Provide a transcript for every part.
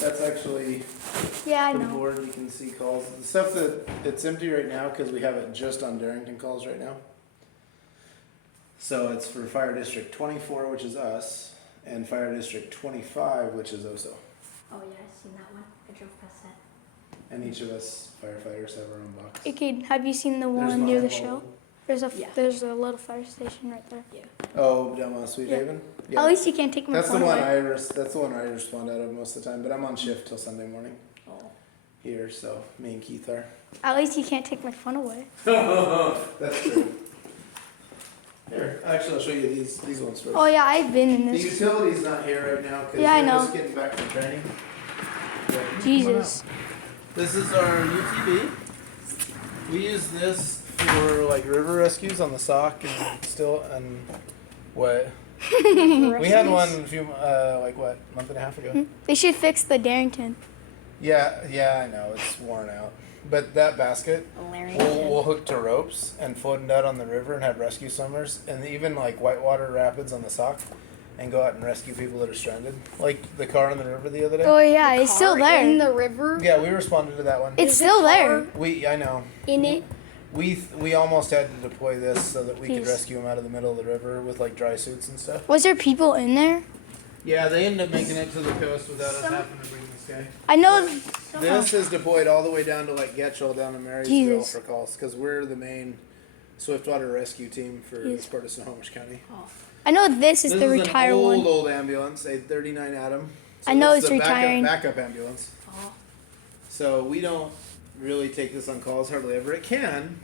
That's actually Yeah, I the know. board. You can see calls. The stuff that it's empty right now because we have it just on Darrington calls right now. So it's for Fire District 24, which is us, and Fire District 25, which is OSO. Oh yeah, I've seen that one. I drove past that. And each of us firefighters have our own box. Okay, have you seen the There's one near the mine. show? Yeah. There's a little fire station right there. Yeah. Oh, down on Sweet Yeah. Haven? At least you can't take my That's the phone one away. that's the one I respond out of most of the time, but I'm on shift till Sunday morning Oh. here, so me and Keith are. At least you can't take my phone away. That's true. Here, actually, I'll show you these ones first. Oh yeah, I've been in The this. utility's not here right now because Yeah, I they're know. just getting back from training. Yeah, come on Jesus. out. This is our UTV. We use this for like river rescues on the Sauk and what? We had one a few month and a half ago. They should fix the Darrington. Yeah, I know it's worn out. But that basket, we'll hook to ropes and float it out on the river and have rescue swimmers and even like whitewater rapids on the Sauk and go out and rescue people that are stranded. Like the car on the river the other day. Oh yeah, it's still In there. the river. Yeah, we responded to that one. It's still there. I know. In it. We almost had to deploy this so that we could Jeez. rescue them out of the middle of the river with like dry suits and stuff. Was there people in there? Yeah, they ended up making it to the coast without us having to bring this guy. I know. This is deployed all the way down to like Getchell, down to Marysville Jesus. for calls because we're the main Swiftwater rescue team for Yes. this part of Snohomish County. Oh. I know this is This the is retired an one. old ambulance, a 39 Atom. I know this it's is a retiring. Backup ambulance. Oh. So we don't really take this on calls hardly ever. It can,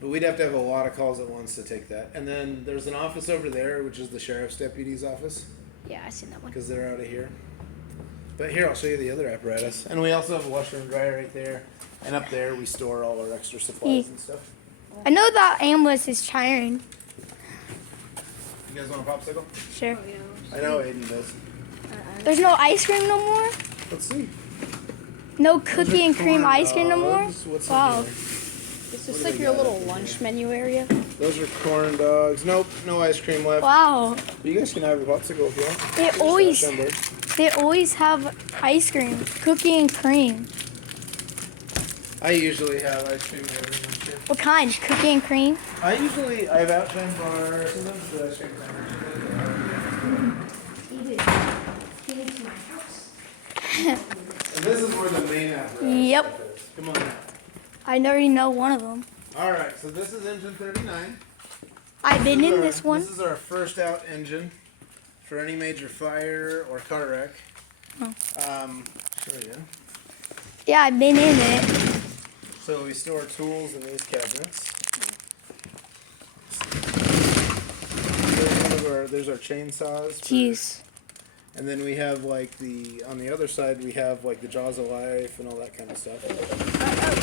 but we'd have to have a lot of calls at once to take that. And then there's an office over there, which is the sheriff's deputy's office, Yeah, I seen that one. because they're out of here. But here, I'll show you the other apparatus. And we also have a washer and dryer right there. And up there, we store all our extra supplies and stuff. I know that ambulance is tiring. You guys want a popsicle? Sure. Oh, yeah. I know Aiden does. There's no ice cream no more. Let's see. No Those cookie are and cream corn ice cream no more. dogs. What's in Wow. here? Is What this do like we your got little up in lunch here? menu area? Those are corn dogs. Nope, no ice cream left. Wow. But you guys can have a popsicle if you want. They Just always ask them, bud. they always have ice cream, cookie and cream. I usually have ice cream every lunch here. What kind? Cookie and cream? I have Outshine bar, sometimes the ice cream Came to my house. And this is where the main apparatus Yep. stuff is. Come on now. I already know one of them. Alright, so this is engine 39. I've been in our- this one. This is our first out engine for any major fire or car wreck. Show you. Yeah, I've been in it. So we store tools in these cabinets. There's our chainsaws. Jeez. And then we have like on the other side we have like the jaws of life and all that kind of stuff.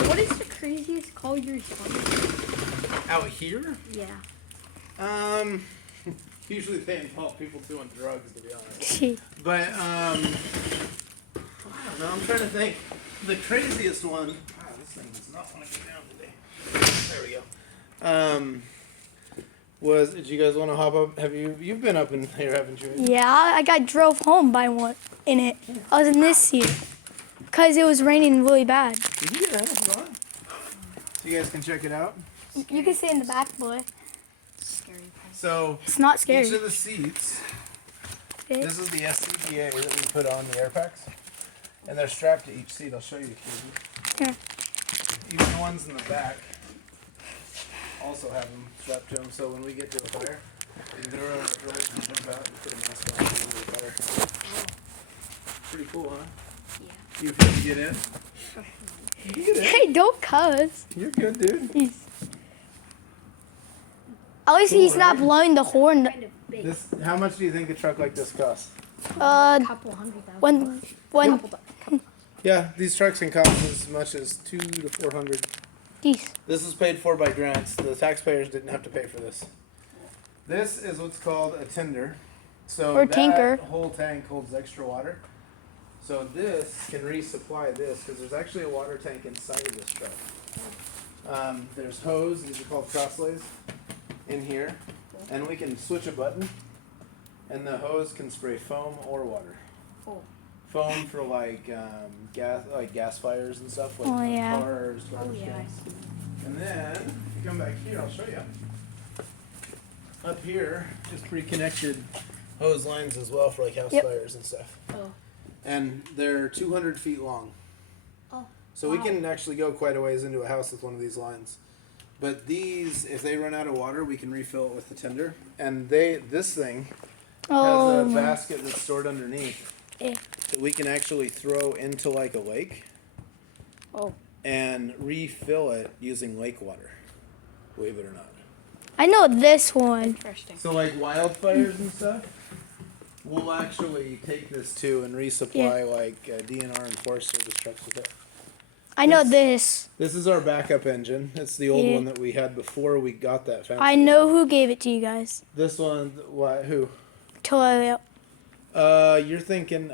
What is the craziest call you responded? Out here? Yeah. Usually they involve people doing drugs, to be honest. Gee. But I don't know. I'm trying to think. The craziest one. Wow, this thing does not want to go down today. There we go. Did you guys want to hop up? You've been up in here, haven't you? Yeah, I got drove home by one in it. I was in this seat because it was raining really bad. Did you get out? So you guys can check it out. You can sit in the back, boy. Scary place. So It's not each scary. of the seats. Okay. This is the SCBA that we put on the air packs, and they're strapped to each seat. I'll show you. Here. Even the ones in the back also have them strapped to them, so when we get to a fire, they can throw it right and jump out and put a mask on and go to the fire. Pretty cool, huh? Yeah. You feel to get in? You can get in. Hey, don't cuss. You're good, dude. At least Cool, he's not right? blowing the horn. Kind of big. How much do you think a truck like this costs? Couple $100,000. When Yeah, these trucks can cost as much as $200 to $400. geez. This is paid for by grants. The taxpayers didn't have to pay for this. This is what's called a tender. So Or that tanker. whole tank holds extra water. So this can resupply this because there's actually a water tank inside of this truck. There's hose, these are called crosslays, in here. And we can switch a button and the hose can spray foam or water. Oh. foam for like gas fires and stuff, like Oh, yeah. cars, Oh garbage yeah, I cans. see. And then if you come back here, I'll show you. Up here is pre-connected hose lines as well for like house Yep. fires and stuff. Oh. And they're 200 feet long. Oh. So we Wow. can actually go quite a ways into a house with one of these lines. But these, if they run out of water, we can refill it with the tender. And this thing Oh, has a my- basket that's stored underneath Yeah. that we can actually throw into like a lake Oh. and refill it using lake water. Believe it or not. I know this one. Interesting. So like wildfires and stuff, we'll actually take this too and resupply like DNR and Forest Service trucks with it. I know this. This is our backup engine. It's the old Yeah. one that we had before we got that fancy I know who gave it to you guys. This one, what? Who? Toyo. You're thinking,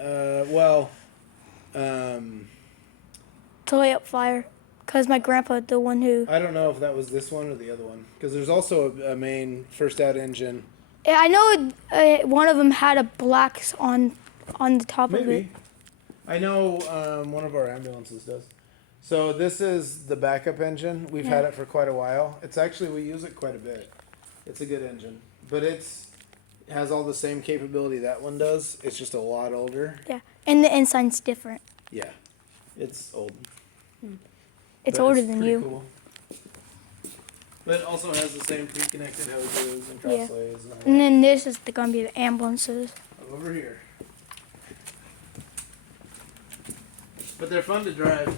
Toyo Fire. Because my grandpa, the one who. I don't know if that was this one or the other one. Because there's also a main first out engine. Yeah, I know one of them had a black on the top of it. Maybe. I know one of our ambulances does. So this is the backup engine. We've had Yeah. it for quite a while. It's actually, we use it quite a bit. It's a good engine. But it has all the same capability that one does. It's just a lot older. Yeah, and the ensign's different. Yeah. It's old. It's But older than pretty you. Cool. But it also has the same pre-connected hoses and cross Yeah. lays and all And that. then this is gonna be the ambulances. Over here. But they're fun to drive.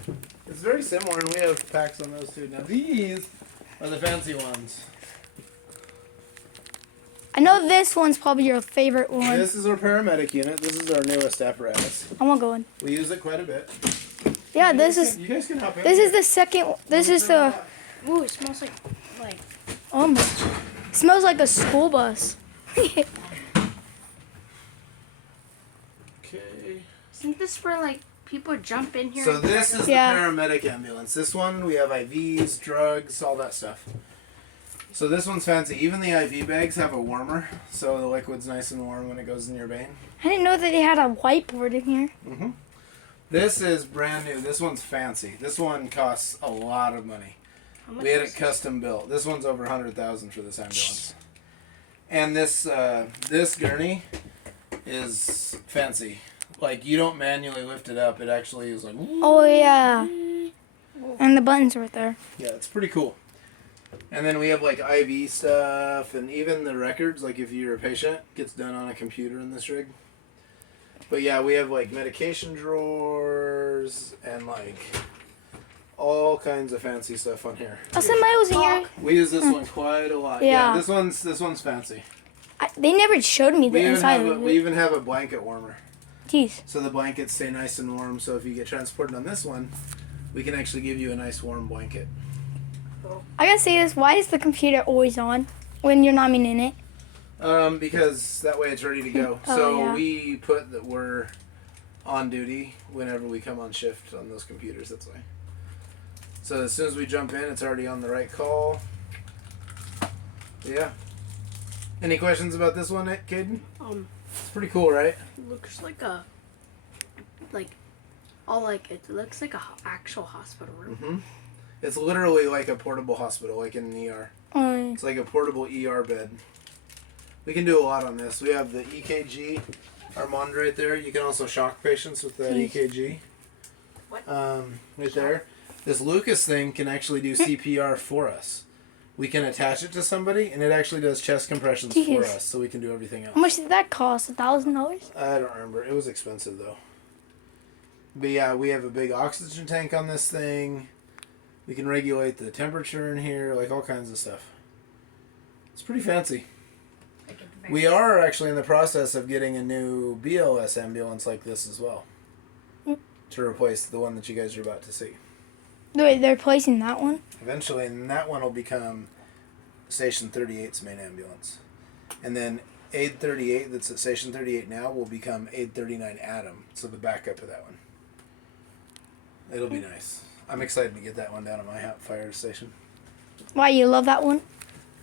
It's very similar, and we have packs on those too. Now these are the fancy ones. I know this one's probably your favorite one. This is our paramedic unit. This is our newest apparatus. I want going. We use it quite a bit. Yeah, You this guys is can- you guys can hop in. this is the second. This is the. Ooh, it smells like Oh my! Smells like a school bus. Okay. Isn't this where like people jump in here? So and this is Yeah. the paramedic ambulance. This one we have IVs, drugs, all that stuff. So this one's fancy. Even the IV bags have a warmer, so the liquid's nice and warm when it goes in your vein. I didn't know that they had a whiteboard in here. Mm-hmm. This is brand new. This one's fancy. This one costs a lot of money. How much We had is it custom built. This one's over 100,000 for this ambulance. And this this gurney is fancy. Like you don't manually lift it up. It actually is like. Oh yeah, and the buttons right there. Yeah, it's pretty cool. And then we have like IV stuff, and even the records. Like if you're a patient, gets done on a computer in this rig. But yeah, we have like medication drawers and like all kinds of fancy stuff on here. Oh, somebody was in here. We use this one quite a lot. Yeah. This one's fancy. They never showed me the We even inside have of we it. even have a blanket warmer, Jeez. so the blankets stay nice and warm. So if you get transported on this one, we can actually give you a nice warm blanket. I gotta say this. Why is the computer always on when you're not even in it? Because that way it's ready to go. Oh, So yeah. we put that we're on duty whenever we come on shift on those computers. That's why. So as soon as we jump in, it's already on the right call. Yeah. Any questions about this one, Caden? It's pretty cool, right? looks like a it looks like a actual hospital room. Mm-hmm. It's literally like a portable hospital, like in an ER. Oh, It's like a portable ER bed. We can do a lot on this. We have the EKG Armand right there. You can also shock patients with that Jeez. EKG. What? Right there. This Lucas thing can actually do CPR for us. We can attach it to somebody, and it actually does chest compressions for Jeez. us, so we can do everything else. how much did that cost? $1,000? I don't remember. It was expensive, though. But yeah, we have a big oxygen tank on this thing. We can regulate the temperature in here, like all kinds of stuff. It's pretty fancy. We are actually in the process of getting a new BLS ambulance like this as well. To replace the one that you guys are about to see. Wait, they're replacing that one? Eventually, and that one will become Station 38's main ambulance. And then Aid 38 that's at Station 38 now will become Aid 39 Adam, so the backup of that one. It'll be nice. I'm excited to get that one down at my fire station. Why, you love that one?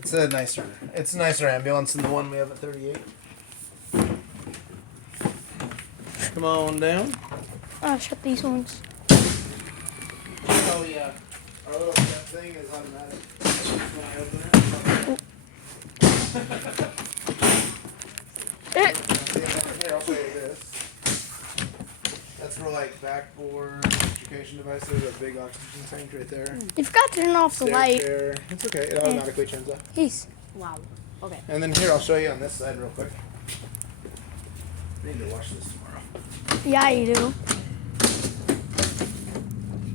It's a nicer ambulance than the one we have at 38. Come on down. Oh, shut these ones. Oh yeah. Our little step thing is automatic. When I open it. Here, I'll show you this. That's for like backboard education devices. A big oxygen tank right there. You forgot to turn off the Stair light. chair. It's okay. It automatically turns off. Jeez. Wow. Okay. And then here, I'll show you on this side real quick. I need to wash this tomorrow. Yeah, you do.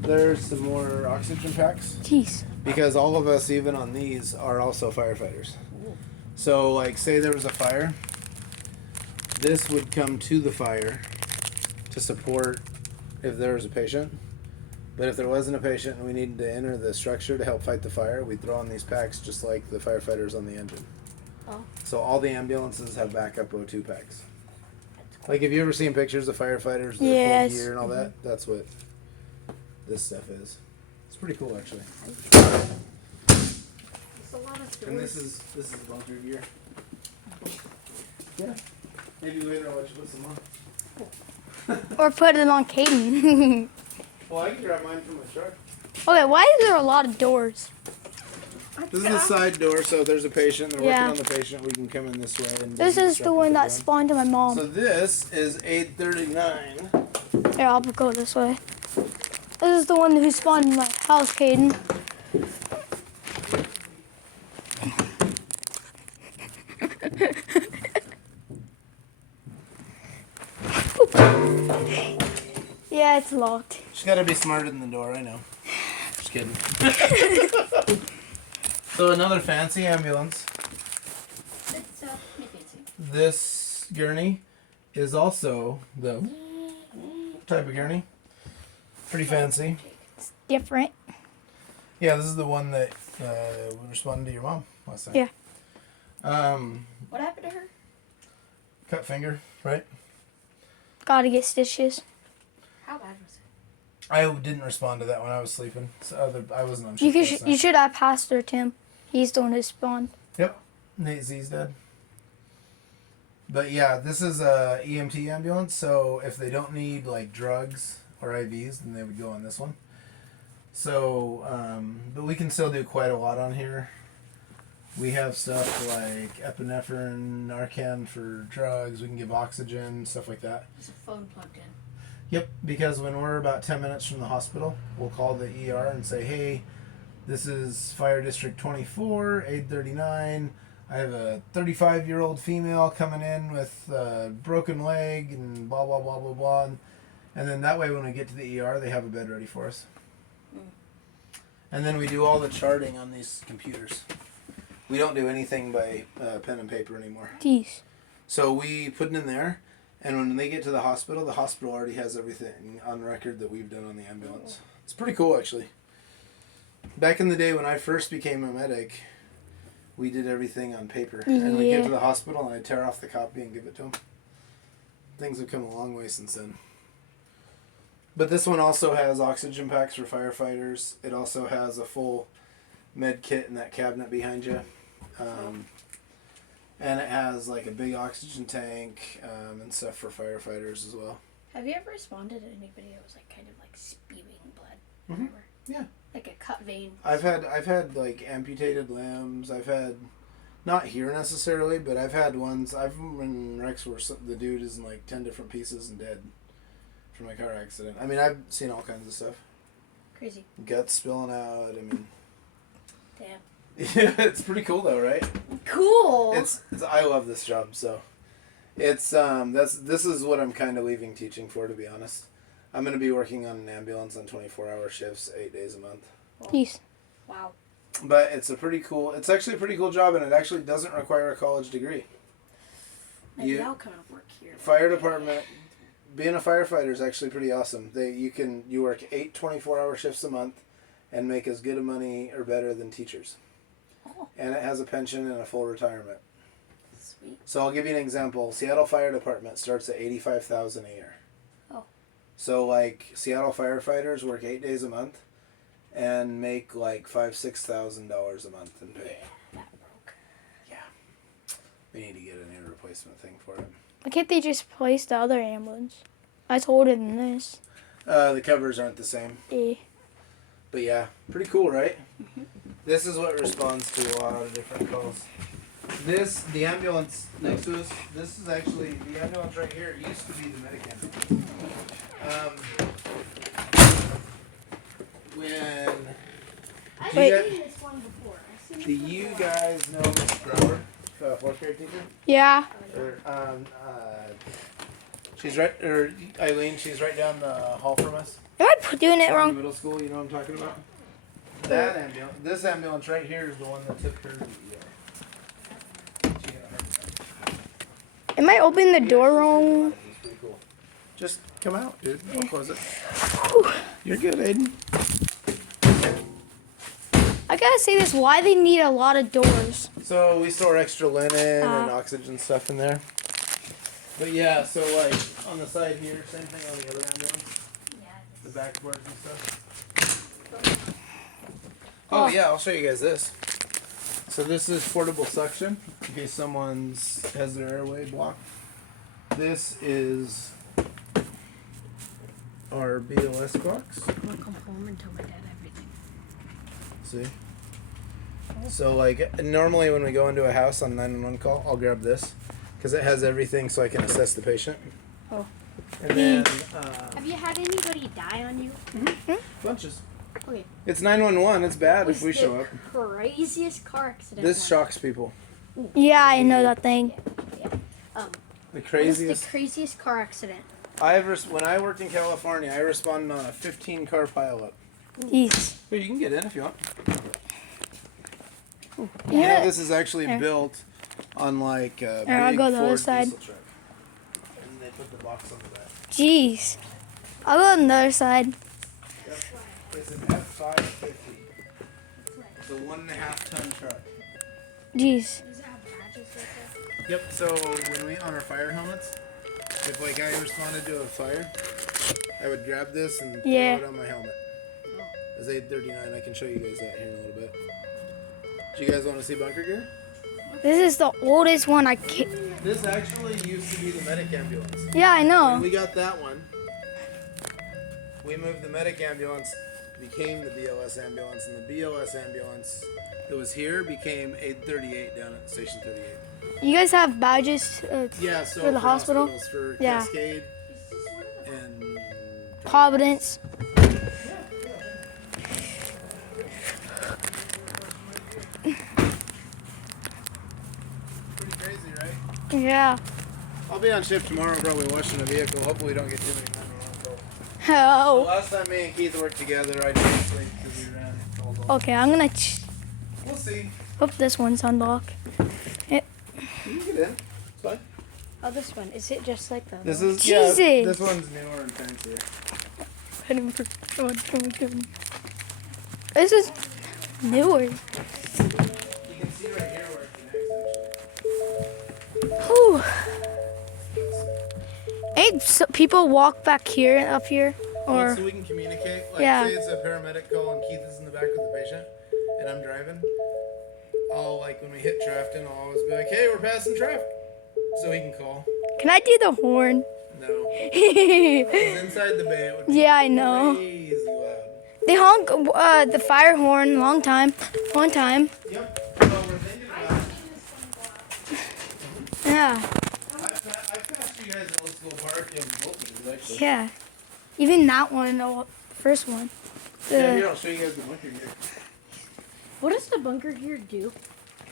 There's some more oxygen packs. Jeez. Because all of us, even on these, are also firefighters. So, like, say there was a fire, this would come to the fire to support if there was a patient. But if there wasn't a patient and we needed to enter the structure to help fight the fire, we'd throw on these packs just like the firefighters on the engine. Oh. So all the ambulances have backup O2 packs. Like, have you ever seen pictures of firefighters, their Yes. full gear and all that? That's what this stuff is. It's pretty cool, actually. It's a lot of And this is bunker gear. Yeah. Maybe later I'll let you put some on. Or put it on Caden. Well, I can grab mine from the truck. Okay, why is there a lot of doors? This is the side door, so if there's a patient, they're Yeah. working on the patient, we can come in this way. And This is the one that spawned to my So mom. this is 839. Here, I'll go this way. This is the one who spawned in my house, Caden. Yeah, it's locked. She's got to be smarter than the door, I know. Just kidding. So another fancy ambulance. It's fancy. This gurney is also the type of gurney. Pretty fancy. Different. Yeah, this is the one that responded to your mom last time. Yeah. What happened to her? Cut finger, right? Gotta get stitches. How bad was it? I didn't respond to that when I was sleeping. So I wasn't on You shift. you should have Pastor Tim. He's the one who spawned. Yep, Nate Z's dead. But yeah, this is a EMT ambulance, so if they don't need like drugs or IVs, then they would go on this one. So, but we can still do quite a lot on here. We have stuff like epinephrine, Narcan for drugs. We can give oxygen, stuff like that. There's a phone plugged in. Yep, because when we're about 10 minutes from the hospital, we'll call the ER and say, hey, this is Fire District 24, 839. I have a 35-year-old female coming in with a broken leg and blah, blah, blah, blah, blah. And then that way when we get to the ER, they have a bed ready for us. And then we do all the charting on these computers. We don't do anything by pen and paper anymore. Jeez. So we put it in there, and when they get to the hospital already has everything on record that we've done on the ambulance. It's pretty cool, actually. Back in the day when I first became a medic, we did everything on paper. And we get to the hospital, and I tear off the copy and give it to them. Things have come a long way since then. But this one also has oxygen packs for firefighters. It also has a full med kit in that cabinet behind you. And it has like a big oxygen tank and stuff for firefighters as well. Have you ever responded to anybody that was like kind of like spewing blood? Mhm. Whatever. Yeah. Like a cut vein. I've had like amputated limbs. I've had, not here necessarily, but I've had ones. I've been in wrecks where the dude is in like 10 different pieces and dead from a car accident. I mean, I've seen all kinds of stuff. Crazy. Guts spilling out. I mean, Damn. yeah, it's pretty cool though, right? Cool. It's I love this job, so it's this is what I'm kind of leaving teaching for, to be honest. I'm going to be working on an ambulance on 24-hour shifts, 8 days a month. Jeez. Wow. But it's actually a pretty cool job, and it actually doesn't require a college degree. Maybe I'll come and work here. Fire department, being a firefighter is actually pretty awesome. You work 8 24-hour shifts a month and make as good a money or better than teachers. Oh. And it has a pension and a full retirement. Sweet. So I'll give you an example. Seattle Fire Department starts at $85,000 a year. Oh. So like Seattle firefighters work 8 days a month and make like $5,000-$6,000 a month in pay. That broke. Yeah. We need to get a new replacement thing for it. Why can't they just place the other ambulance? That's older than this. The covers aren't the same. Eh. But yeah, pretty cool, right? This is what responds to a lot of different calls. The ambulance next to us, this is actually, the ambulance right here used to be the medic ambulance. Do you guys know Miss Grover, the fourth grade teacher? Yeah. Or, she's right, or Eileen, she's right down the hall from us. Am I doing it In wrong? middle school, you know what I'm talking about? That ambulance, this ambulance right here is the one that took her to the ER. She got hurt. Am I opening the door wrong? It's pretty cool. Just come out, dude. I'll close it. You're good, Aiden. I gotta say this. Why they need a lot of doors? So we store extra linen and oxygen stuff in there. But yeah, so like on the side here, same thing on the other ambulance. The backboards and stuff. Oh yeah, I'll show you guys this. So this is portable suction in case someone's has their airway blocked. This is our BOS box. I'm gonna come home and tell my dad everything. See? So like normally when we go into a house on 911 call, I'll grab this because it has everything so I can assess the patient. Oh. And then Have you had anybody die on you? bunches. Okay. It's 911. It's bad if What's we the show up. craziest car accident? This one? shocks people. Yeah, I know that thing. The What's craziest. the craziest car accident? When I worked in California, I responded on a 15-car pileup. Jeez. But you can get in if you want. You Yeah. know, this is actually Here. built on like a Here, I'll big go the other Ford side. diesel truck. And they put the box on the back. Jeez. I'll go on the other side. Yep. It's an F550. It's a 1.5-ton truck. Jeez. Does it have badges Yep. So when we on our fire helmets, if like I responded to a fire, I would grab this and Yeah. throw it on my helmet. It's 839. I can show you guys that here in a little bit. Do you guys want to see bunker gear? This is the oldest one I can. This actually used to be the medic ambulance. Yeah, I When know. we got that one, we moved the medic ambulance, became the BOS ambulance, and the BOS ambulance that was here became 838 down at Station 38. You guys have badges Yeah, so For the hospital? hospitals, for Yeah. Cascade and Providence. pretty crazy, right? Yeah. I'll be on shift tomorrow, probably washing the vehicle. Hopefully, we don't get too many 911 calls. The Oh. last time me and Keith worked together, I didn't sleep because we ran calls all. Okay, I'm gonna We'll see. hope this one's unlocked. You can get in. It's fine. Oh, this one. Is it just like the? This is Jesus. this one's newer and fancier. This is newer. You can see right here where it connects. Whew. Hey, so people walk back here, up here, or So we can communicate. Like Yeah. say it's a paramedic call and Keith is in the back with the patient, and I'm driving. I'll like when we hit Trafton, I'll always be like, "Hey, we're passing traffic," so he can call. can I do the horn? No, 'cause inside the bay it would be Yeah, I know. crazy loud. They honk the fire horn long time, one time. Yep. So we're thinking about. Yeah, I've passed you guys at Old School Park in Wilkins, actually. yeah. Even that one, the first one. Yeah, here The, I'll show you guys the bunker gear. What does the bunker gear do?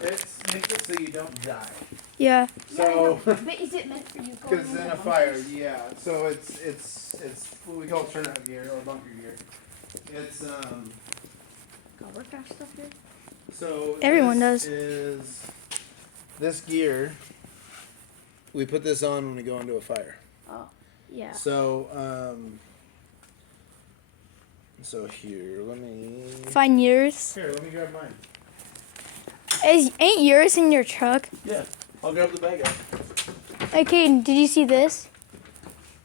It's makes it so you don't die. yeah. So. But is it meant for you? going Because in in the a bunker? fire, yeah. So it's what we call turnout gear or bunker gear. It's Got workout stuff here. so Everyone this does. Is this gear? We put this on when we go into a fire. Yeah. So so here, let me Find yours. here. Let me grab mine. Ain't yours in your truck? Yeah, I'll grab the bag up. Okay, did you see this?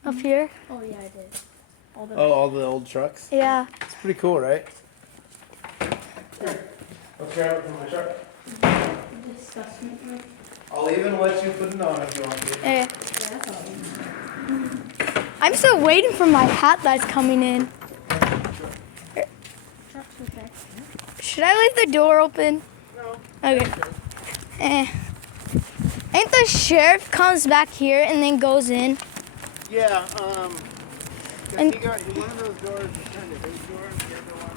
Up here? Oh yeah, I did. All the. Oh, all the old trucks. Yeah. It's pretty cool, right? Here, let's grab it from my truck. I'll even let you put it on if you want to. Eh. I'm still waiting for my hat that's coming in. Truck's okay. Should I leave the door open? No. Okay. Ain't the sheriff comes back here and then goes in? Yeah, 'cause And- he got one of those doors is kind of big door, and the other one